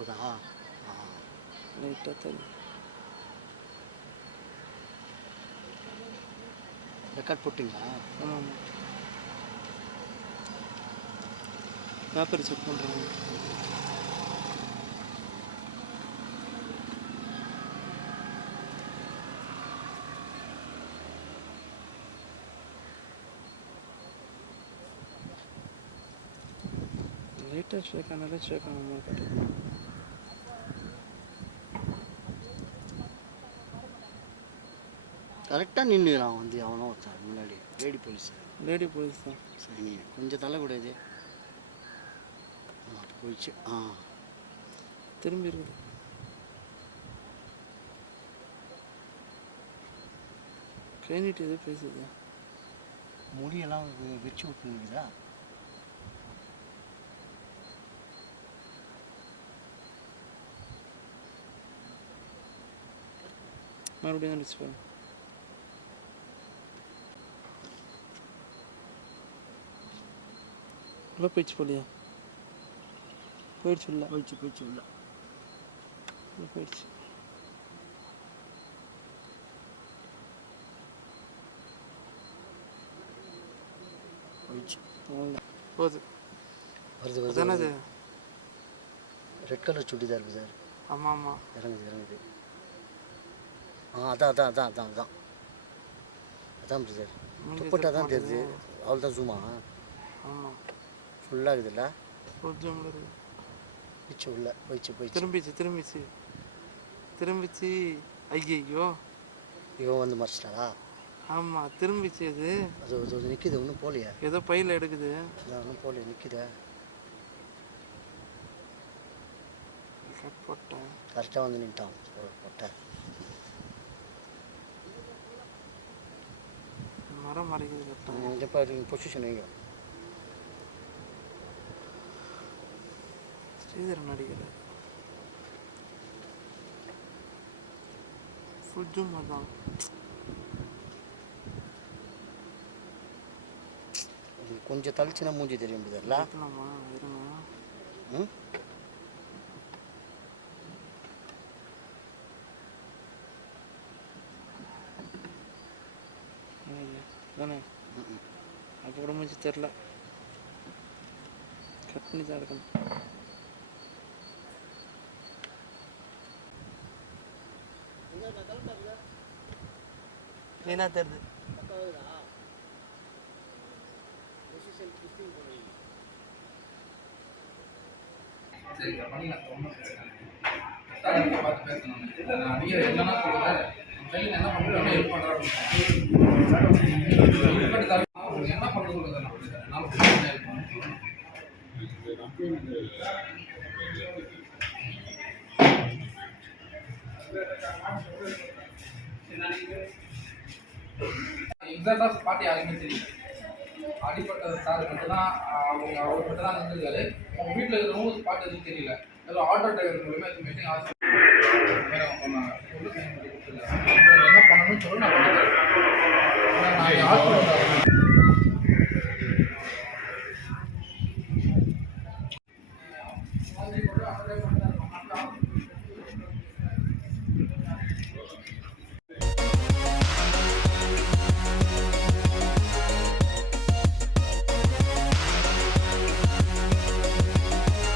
போதா? லைட்டாக தள்ளி. ரெக்கார்ட் போட்டிங்களா? ஆமாம். பேப்பர் செக் பண்ணுறாங்க. லைட்டாக ஷேக் ஆனாலே ஷேக் ஆகாம கட்டுது. கரெக்டாக நின்றுக்கிறான் வந்து அவனும் ஒருத்தன் முன்னாடி. லேடி போலீஸ் தான். சரி, கொஞ்சம் தள்ளக்கூடாது. போயிடுச்சு. திரும்பி இருக்குது. கை நீட்டி எதுவும் பேசுது. முடியெல்லாம் வச்சு விட்டுனுக்குதா? மறுபடியும் தான் டிஸ்பிளே. உள்ள போயிடுச்சு போலியா? போயிடுச்சு உள்ள. போயிடுச்சு உள்ள. போயிடுச்சு. போகுது. வருது. என்னது? Red colour churidar sir. ஆமாம். இறங்குது. அதான் சார். துப்பட்டா தான் தெரியுது. அவள் தான் ஜூமா? ஆமாம். ஃபுல்லாக இருக்குதுல்ல? ஃபுல் ஜூம் இருக்குது. போயிடுச்சு உள்ள. போயிடுச்சு. திரும்பிச்சு. ஐயோ, இவன் வந்து மறைச்சிட்டாளா? ஆமாம், திரும்பிச்சு. அது நிற்கிது. ஒன்றும் போகலையா? ஏதோ பையில் எடுக்குது. ஒன்றும் போகலையா? நிற்கிதா? போட்டேன். கரெக்டாக வந்து நின்ட்டான். போட்டேன். மரம் மறைக்குது. கரெக்டாக எப்போ பொசிஷன் எங்கே? ஸ்ரீதரன் நடிக்கிறார். ஃபுல் ஜூம் தான். கொஞ்சம் தளிச்சுனா மூஞ்சி தெரியும் புதர்ல. தானே? அப்போ கூட மூஞ்சி தெரில. கட் பண்ணி தான் இருக்கணும். க்ளீனாக தெரியுது. சரி, பண்ணிக்கலாம். ஒன்றும் பிரச்சனை இல்லை. பார்த்து பேசணும். நீங்கள் என்னன்னா சொல்லுங்க. கையில் என்ன பண்ணுறோம், ஹெல்ப் பண்ணுறோம். என்ன பண்ண சொல்லுங்க. எக்ஸாக்டாக ஸ்பாட் யாருக்குமே தெரியல. அடிப்பட்ட சார் மட்டும்தான் அவர் மட்டும் தான் இருந்திருக்காரு. அவங்க வீட்டில் இருக்கிறவங்க ஸ்பாட் எதுவும் தெரியல. ஏதோ ஆட்டோ டிரைவர் மூலமா எதுவும் மீட்டிங் அவங்க சொன்னாங்க. என்ன பண்ணணும்னு சொல்லி நான் பண்ணிக்கிறேன். நான் ஹாஸ்பிட்டல்